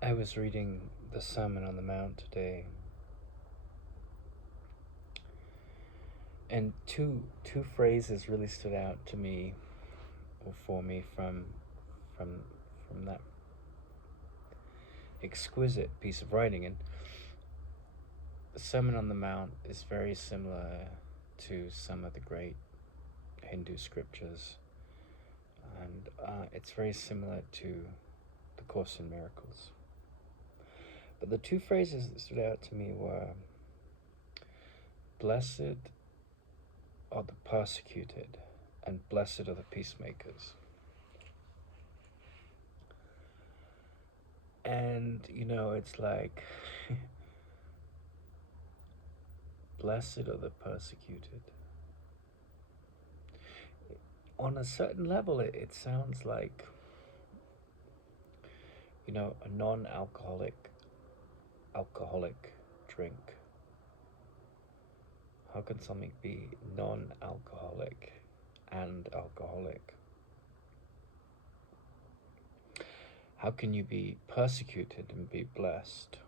I was reading the Sermon on the Mount today, and two phrases really stood out to me, or for me, from from that exquisite piece of writing. And the Sermon on the Mount is very similar to some of the great Hindu scriptures, and it's very similar to the Course in Miracles. But the two phrases that stood out to me were, "Blessed are the persecuted, and blessed are the peacemakers." And it's like, blessed are the persecuted. On a certain level, it sounds like, a alcoholic drink. How can something be non-alcoholic and alcoholic? How can you be persecuted and be blessed?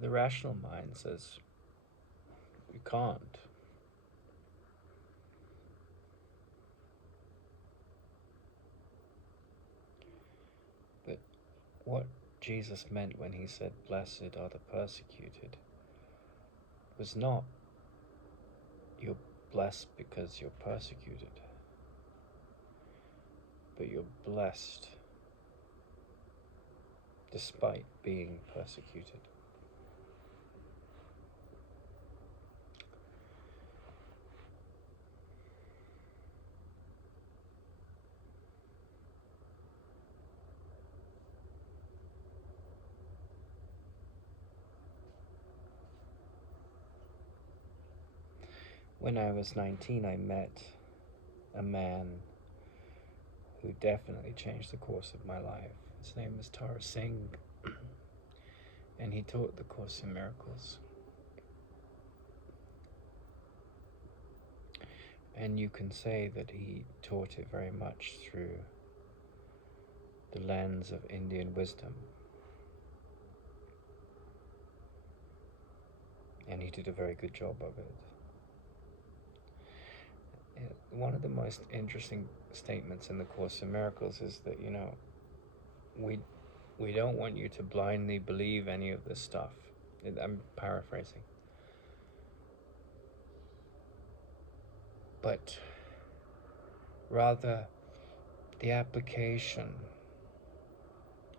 The rational mind says you can't. But what Jesus meant when he said, "Blessed are the persecuted," was not you're blessed because you're persecuted, but you're blessed despite being persecuted. When I was 19, I met a man who definitely changed the course of my life. His name is Tara Singh, and he taught the Course in Miracles. And you can say that he taught it very much through the lens of Indian wisdom. And he did a very good job of it. One of the most interesting statements in the Course in Miracles is that, we don't want you to blindly believe any of this stuff. I'm paraphrasing. But rather, the application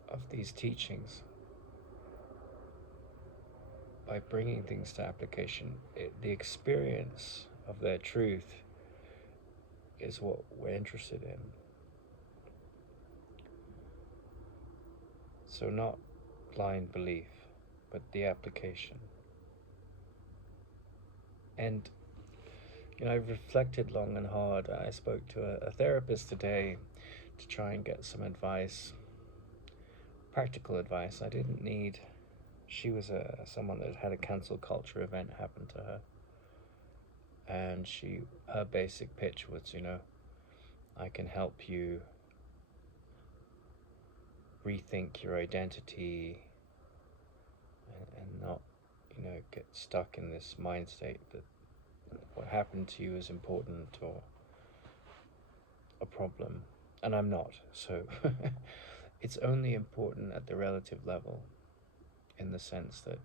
of these teachings, by bringing things to application, the experience of their truth is what we're interested in. So not blind belief, but the application. And I've reflected long and hard. I spoke to a therapist today to try and get some advice, practical advice. I didn't need. She was someone that had a cancel culture event happen to her, and her basic pitch was, I can help you rethink your identity and not, get stuck in this mind state that what happened to you is important or a problem. And I'm not. So it's only important at the relative level, in the sense that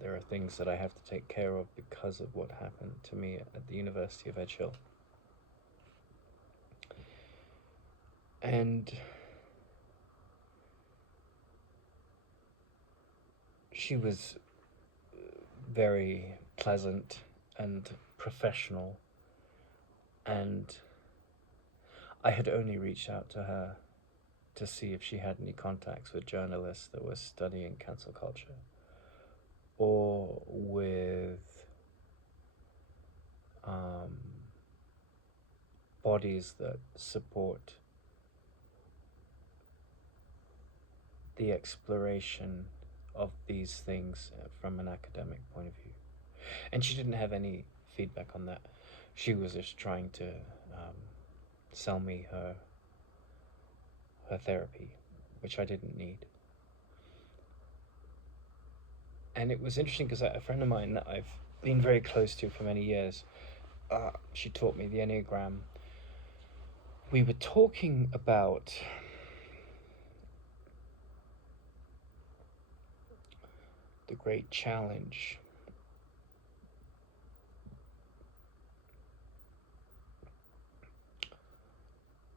there are things that I have to take care of because of what happened to me at the University of Edge Hill. And she was very pleasant and professional, and I had only reached out to her to see if she had any contacts with journalists that were studying cancel culture, or with bodies that support the exploration of these things from an academic point of view. And she didn't have any feedback on that. She was just trying to sell me her therapy, which I didn't need. And it was interesting because a friend of mine that I've been very close to for many years, she taught me the Enneagram. We were talking about the great challenge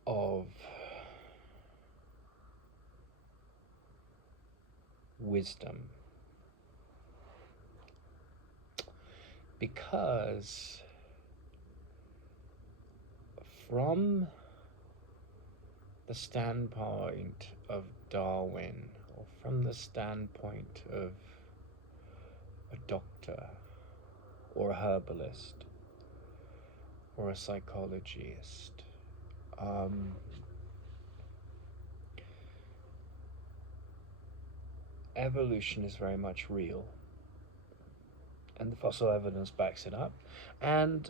of wisdom, because from the standpoint of Darwin, or from the standpoint of a doctor or a herbalist or a psychologist, evolution is very much real, and the fossil evidence backs it up. And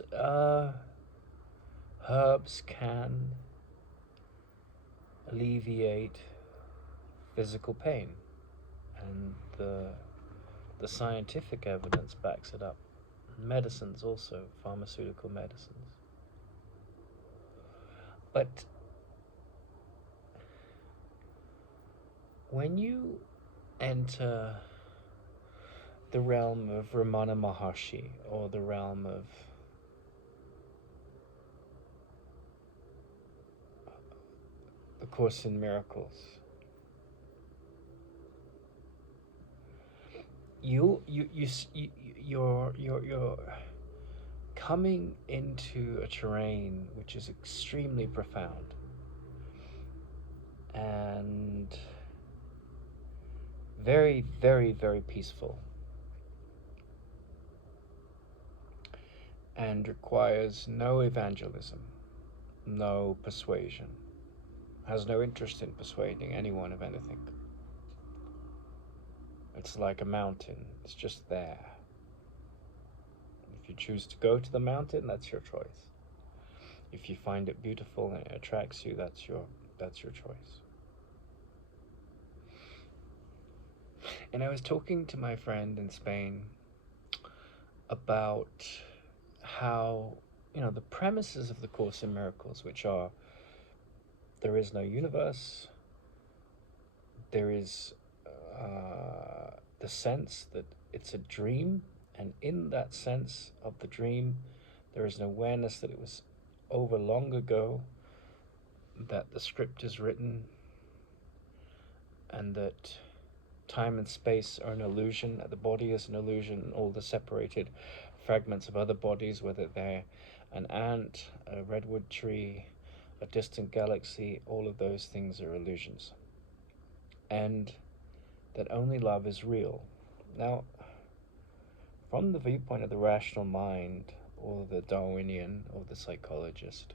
herbs can alleviate physical pain, and the scientific evidence backs it up. Medicines also, pharmaceutical medicines. But when you enter the realm of Ramana Maharshi, or the realm of the Course in Miracles, you're coming into a terrain which is extremely profound and very, very, very peaceful, and requires no evangelism, no persuasion, has no interest in persuading anyone of anything. It's like a mountain, it's just there. If you choose to go to the mountain, that's your choice. If you find it beautiful and it attracts you, that's your choice. And I was talking to my friend in Spain about how, the premises of the Course in Miracles, which are, there is no universe, there is the sense that it's a dream, and in that sense of the dream, there is an awareness that it was over long ago, that the script is written, and that time and space are an illusion, that the body is an illusion, and all the separated fragments of other bodies, whether they're an ant, a redwood tree, a distant galaxy, all of those things are illusions. And that only love is real. Now, from the viewpoint of the rational mind, or the Darwinian, or the psychologist,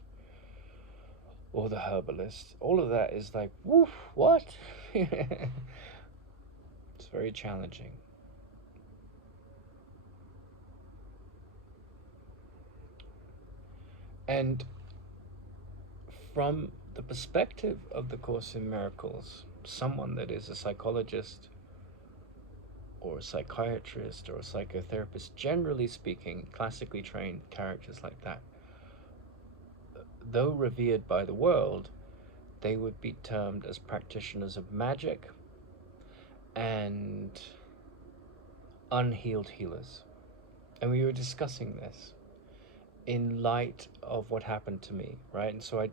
or the herbalist, all of that is like, woof, what? It's very challenging. And from the perspective of the Course in Miracles, someone that is a psychologist or a psychiatrist or a psychotherapist, generally speaking, classically trained characters like that, though revered by the world, they would be termed as practitioners of magic and unhealed healers. And we were discussing this in light of what happened to me, right? And so I'd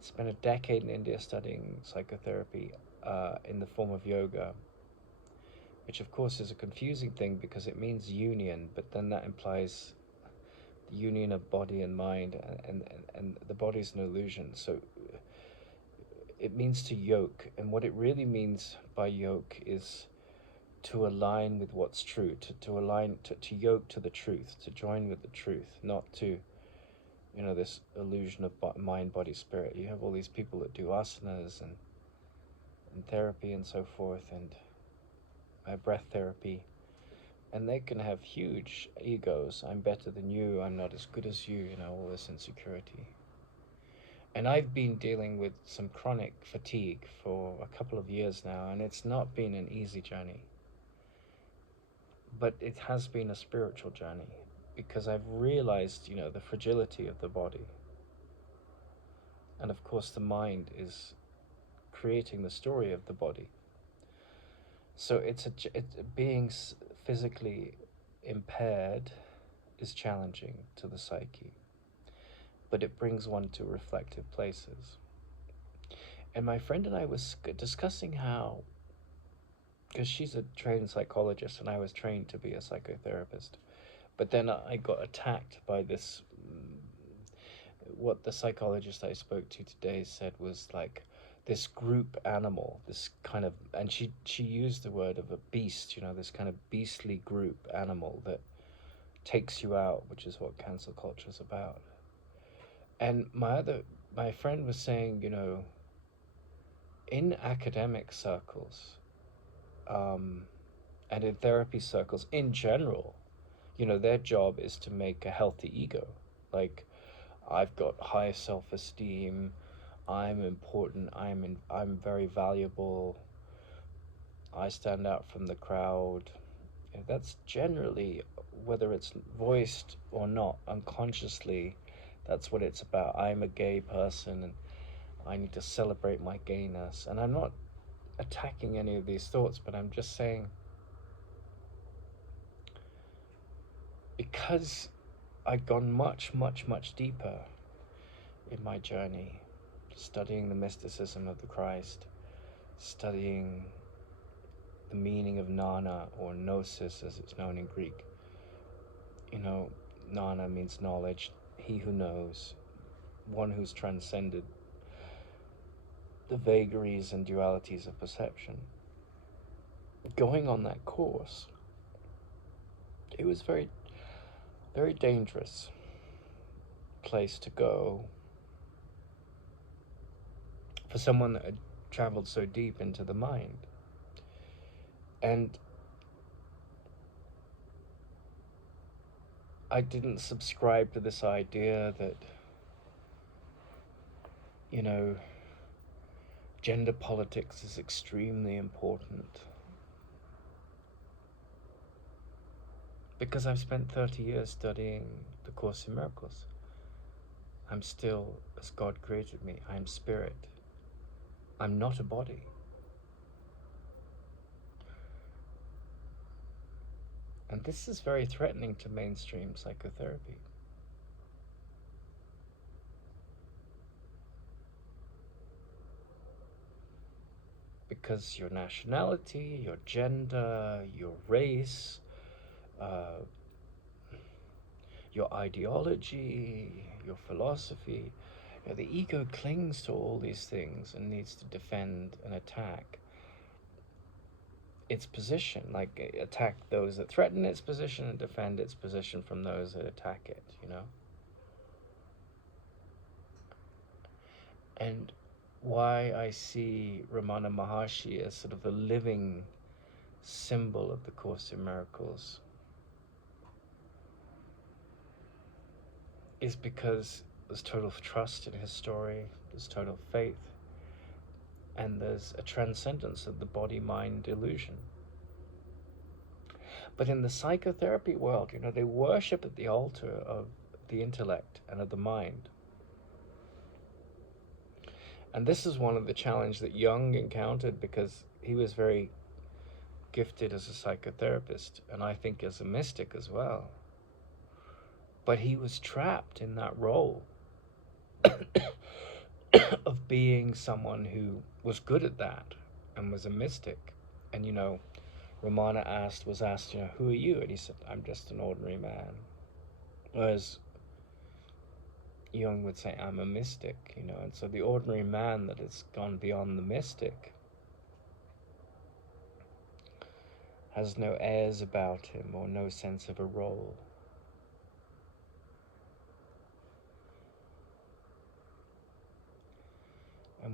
spent a decade in India studying psychotherapy in the form of yoga, which of course is a confusing thing because it means union, but then that implies the union of body and mind, and the body is an illusion. So it means to yoke, and what it really means by yoke is to align with what's true, to align, to yoke to the truth, to join with the truth, not to this illusion of mind, body, spirit. You have all these people that do asanas and therapy and so forth, and breath therapy, and they can have huge egos. I'm better than you, I'm not as good as you, all this insecurity. And I've been dealing with some chronic fatigue for a couple of years now, and it's not been an easy journey. But it has been a spiritual journey, because I've realized, the fragility of the body. And of course, the mind is creating the story of the body. So being physically impaired is challenging to the psyche, but it brings one to reflective places. And my friend and I was discussing how, because she's a trained psychologist and I was trained to be a psychotherapist, but then I got attacked by this, what the psychologist I spoke to today said was like this group animal, this kind of, and she used the word of a beast, this kind of beastly group animal that takes you out, which is what cancel culture is about. And my friend was saying, in academic circles, and in therapy circles in general, their job is to make a healthy ego. Like, I've got high self-esteem, I'm important, I'm very valuable, I stand out from the crowd. That's generally, whether it's voiced or not, unconsciously, that's what it's about. I'm a gay person and I need to celebrate my gayness. And I'm not attacking any of these thoughts, but I'm just saying, because I'd gone much, much, much deeper in my journey, studying the mysticism of the Christ, studying the meaning of nana, or gnosis as it's known in Greek. Nana means knowledge, he who knows, one who's transcended the vagaries and dualities of perception. Going on that course, it was very, very dangerous place to go for someone that had traveled so deep into the mind. And I didn't subscribe to this idea that, gender politics is extremely important. Because I've spent 30 years studying the Course in Miracles. I'm still as God created me. I'm spirit. I'm not a body. And this is very threatening to mainstream psychotherapy. Because your nationality, your gender, your race, your ideology, your philosophy, the ego clings to all these things and needs to defend and attack its position, like attack those that threaten its position and defend its position from those that attack it, And why I see Ramana Maharshi as sort of the living symbol of the Course in Miracles is because there's total trust in his story, there's total faith, and there's a transcendence of the body-mind illusion. But in the psychotherapy world, they worship at the altar of the intellect and of the mind. And this is one of the challenges that Jung encountered, because he was very gifted as a psychotherapist, and I think as a mystic as well. But he was trapped in that role of being someone who was good at that and was a mystic. And Ramana was asked, who are you? And he said, I'm just an ordinary man. Whereas Jung would say, I'm a mystic, and so the ordinary man that has gone beyond the mystic has no airs about him or no sense of a role.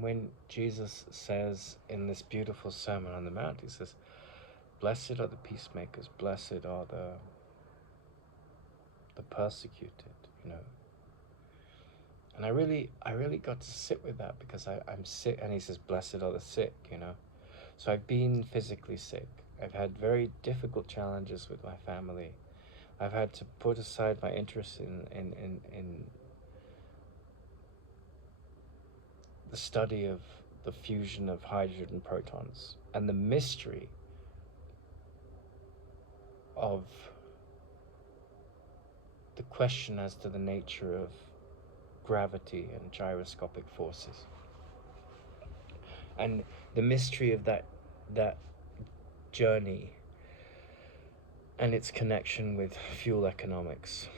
when Jesus says in this beautiful Sermon on the Mount, he says, "Blessed are the peacemakers, blessed are the persecuted," you know. And I really got to sit with that, because I'm sick, and he says, "Blessed are the sick," you know. So I've been physically sick. I've had very difficult challenges with my family. I've had to put aside my interest in the study of the fusion of hydrogen and protons and the mystery of the question as to the nature of gravity and gyroscopic forces, and the mystery of that journey and its connection with fuel economics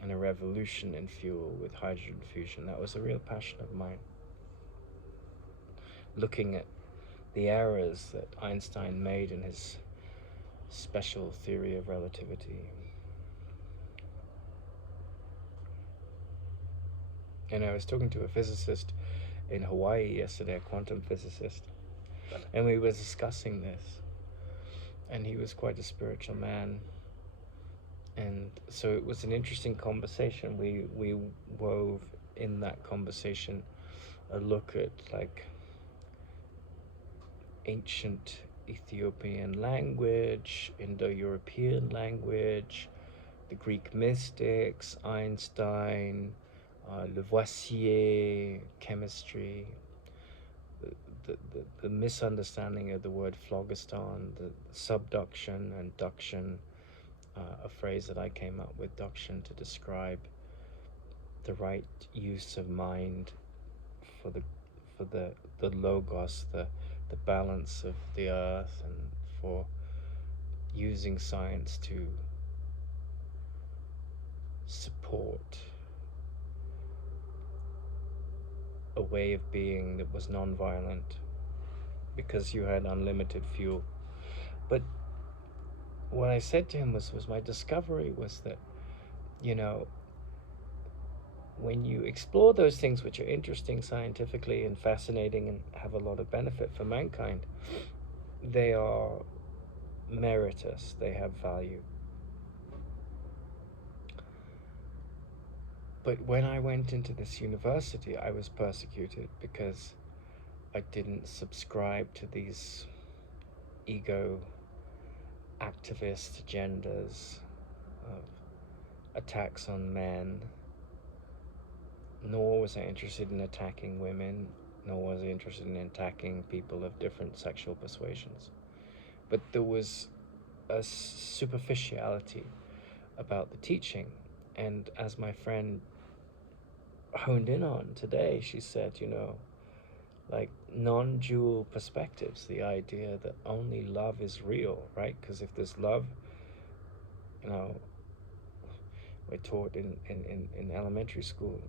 and a revolution in fuel with hydrogen fusion. That was a real passion of mine. Looking at the errors that Einstein made in his special theory of relativity. And I was talking to a physicist in Hawaii yesterday, a quantum physicist, and we were discussing this. And he was quite a spiritual man. And so it was an interesting conversation. We wove in that conversation a look at like ancient Ethiopian language, Indo-European language, the Greek mystics, Einstein, Lavoisier, chemistry, the misunderstanding of the word phlogiston, the subduction and duction, a phrase that I came up with, duction, to describe the right use of mind for the logos, the balance of the earth, and for using science to support a way of being that was non-violent, because you had unlimited fuel. But what I said to him was my discovery was that, you know, when you explore those things which are interesting scientifically and fascinating and have a lot of benefit for mankind, they are meritorious, they have value. But when I went into this university, I was persecuted because I didn't subscribe to these ego activist agendas of attacks on men, nor was I interested in attacking women, nor was I interested in attacking people of different sexual persuasions. But there was a superficiality about the teaching. And as my friend honed in on today, she said, you know, like non-dual perspectives, the idea that only love is real, right? Because if there's love, you know, we're taught in elementary school,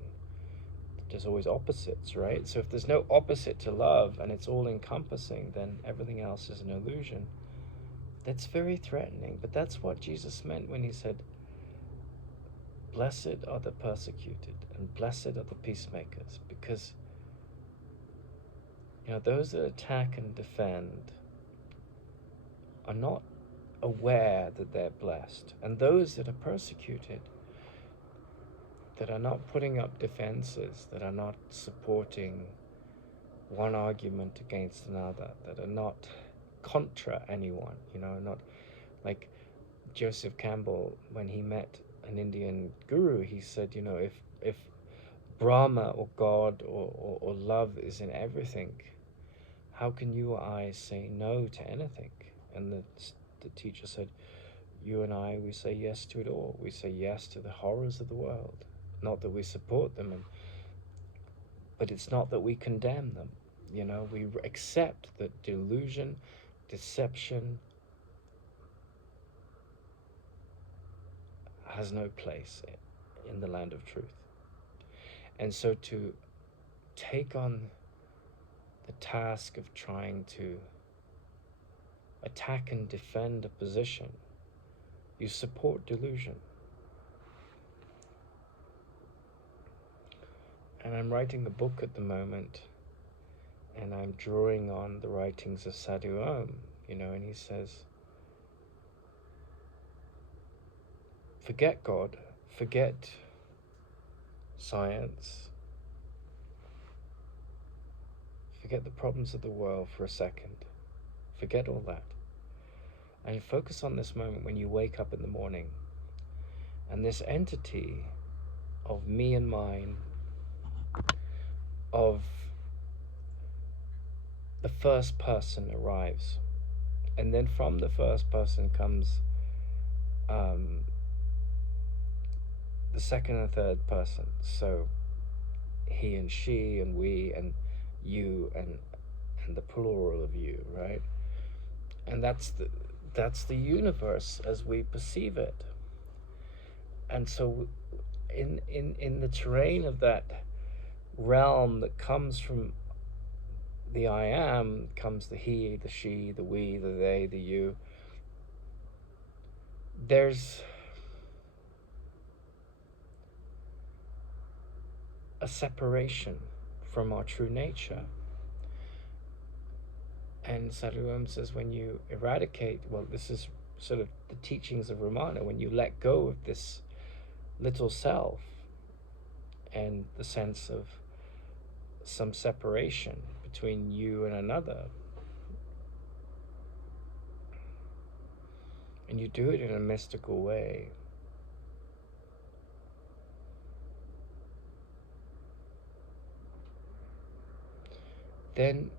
there's always opposites, right? So if there's no opposite to love and it's all encompassing, then everything else is an illusion. That's very threatening, but that's what Jesus meant when he said, "Blessed are the persecuted and blessed are the peacemakers," because, you know, those that attack and defend are not aware that they're blessed, and those that are persecuted, that are not putting up defenses, that are not supporting one argument against another, that are not contra anyone, you know, not like Joseph Campbell, when he met an Indian guru, he said, you know, if Brahma or God or love is in everything, how can you or I say no to anything? And the teacher said, you and I, we say yes to it all. We say yes to the horrors of the world. Not that we support them, but it's not that we condemn them. You know, we accept that delusion, deception has no place in the land of truth. And so to take on the task of trying to attack and defend a position, you support delusion. And I'm writing a book at the moment And I'm drawing on the writings of Sadhu Om, and he says, forget God, forget science, forget the problems of the world for a second, forget all that, and focus on this moment when you wake up in the morning, and this entity of me and mine, of the first person arrives, and then from the first person comes the second and third person. So he and she and we and you and the plural of you, right? And that's the universe as we perceive it. And so in the terrain of that realm that comes from the I am, comes the he, the she, the we, the they, the you. There's a separation from our true nature. And Sadhu Om says when you eradicate, well, this is sort of the teachings of Ramana, when you let go of this little self and the sense of some separation between you and another, and you do it in a mystical way, then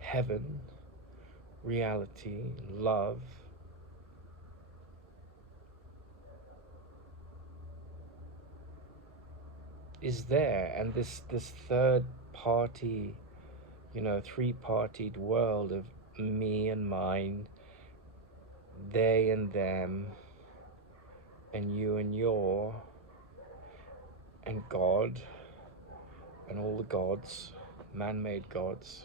heaven, reality, love is there, and this third party, three-partied world of me and mine, they and them, and you and your, and God, and all the gods, man-made gods,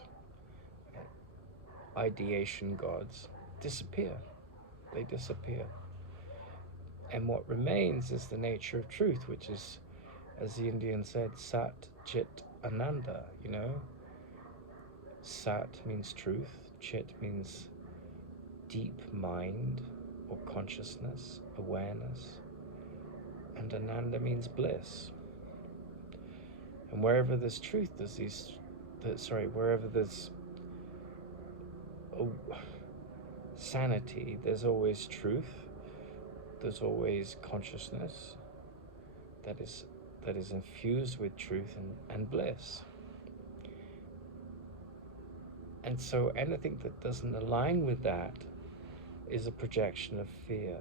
ideation gods, disappear. They disappear. And what remains is the nature of truth, which is, as the Indian said, Sat, Chit, Ananda, Sat means truth, Chit means deep mind or consciousness, awareness, and Ananda means bliss. And wherever there's truth, wherever there's sanity, there's always truth, there's always consciousness that is infused with truth and bliss. And so anything that doesn't align with that is a projection of fear.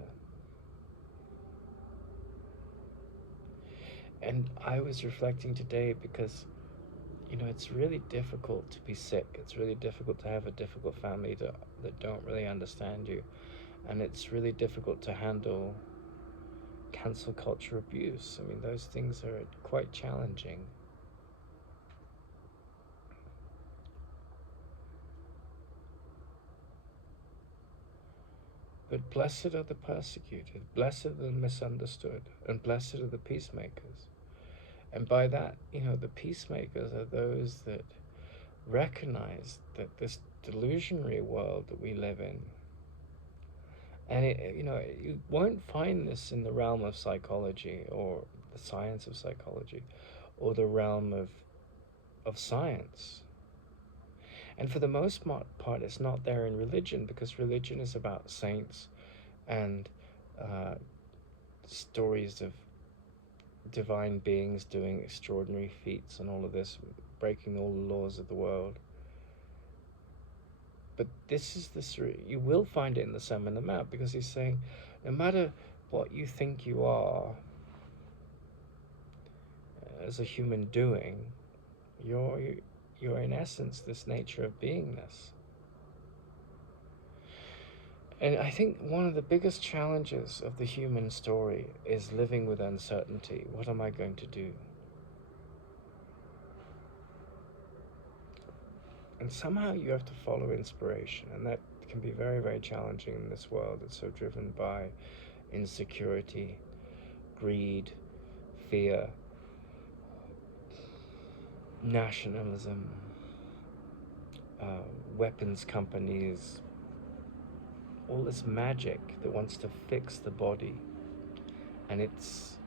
And I was reflecting today because, it's really difficult to be sick. It's really difficult to have a difficult family that don't really understand you. And it's really difficult to handle cancel culture abuse. I mean, those things are quite challenging. But blessed are the persecuted, blessed are the misunderstood, and blessed are the peacemakers. And by that, the peacemakers are those that recognize that this delusionary world that we live in, and you won't find this in the realm of psychology or the science of psychology or the realm of science. And for the most part, it's not there in religion, because religion is about saints and stories of divine beings doing extraordinary feats and all of this, breaking all the laws of the world. But you will find it in the Sermon on the Mount, because he's saying, no matter what you think you are as a human doing, you're in essence this nature of beingness. And I think one of the biggest challenges of the human story is living with uncertainty. What am I going to do? And somehow you have to follow inspiration, and that can be very, very challenging in this world that's so driven by insecurity, greed, fear, nationalism, weapons companies, all this magic that wants to fix the body, and it's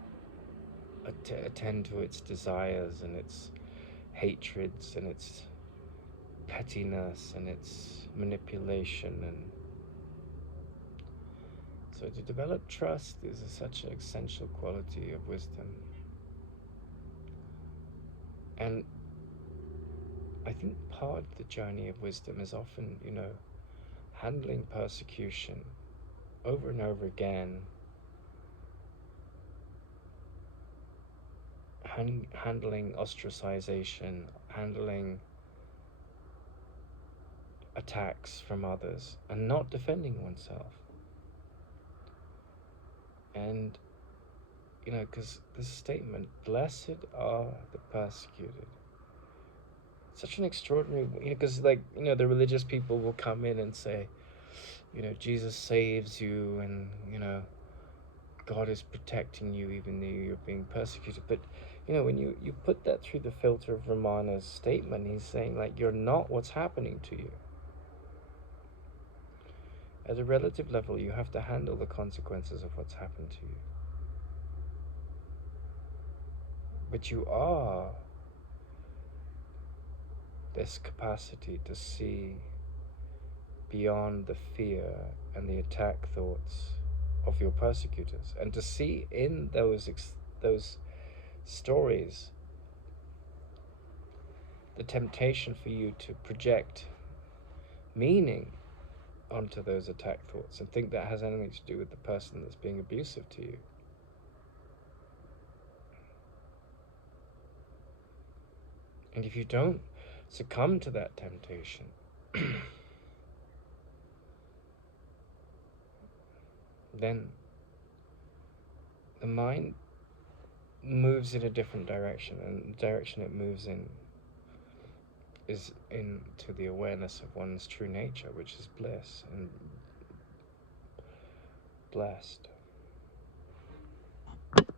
attend to its desires and its hatreds and its pettiness and its manipulation. And so to develop trust is such an essential quality of wisdom. And I think part of the journey of wisdom is often, handling persecution over and over again, handling ostracization, handling attacks from others, and not defending oneself. And, because this statement, blessed are the persecuted, such an extraordinary, because the religious people will come in and say, Jesus saves you, and, God is protecting you even though you're being persecuted. But, when you put that through the filter of Ramana's statement, he's saying, you're not what's happening to you. At a relative level, you have to handle the consequences of what's happened to you. But you are this capacity to see beyond the fear and the attack thoughts of your persecutors, and to see in those stories the temptation for you to project meaning onto those attack thoughts and think that has anything to do with the person that's being abusive to you. And if you don't succumb to that temptation, then the mind moves in a different direction, and the direction it moves in is into the awareness of one's true nature, which is bliss and blessed.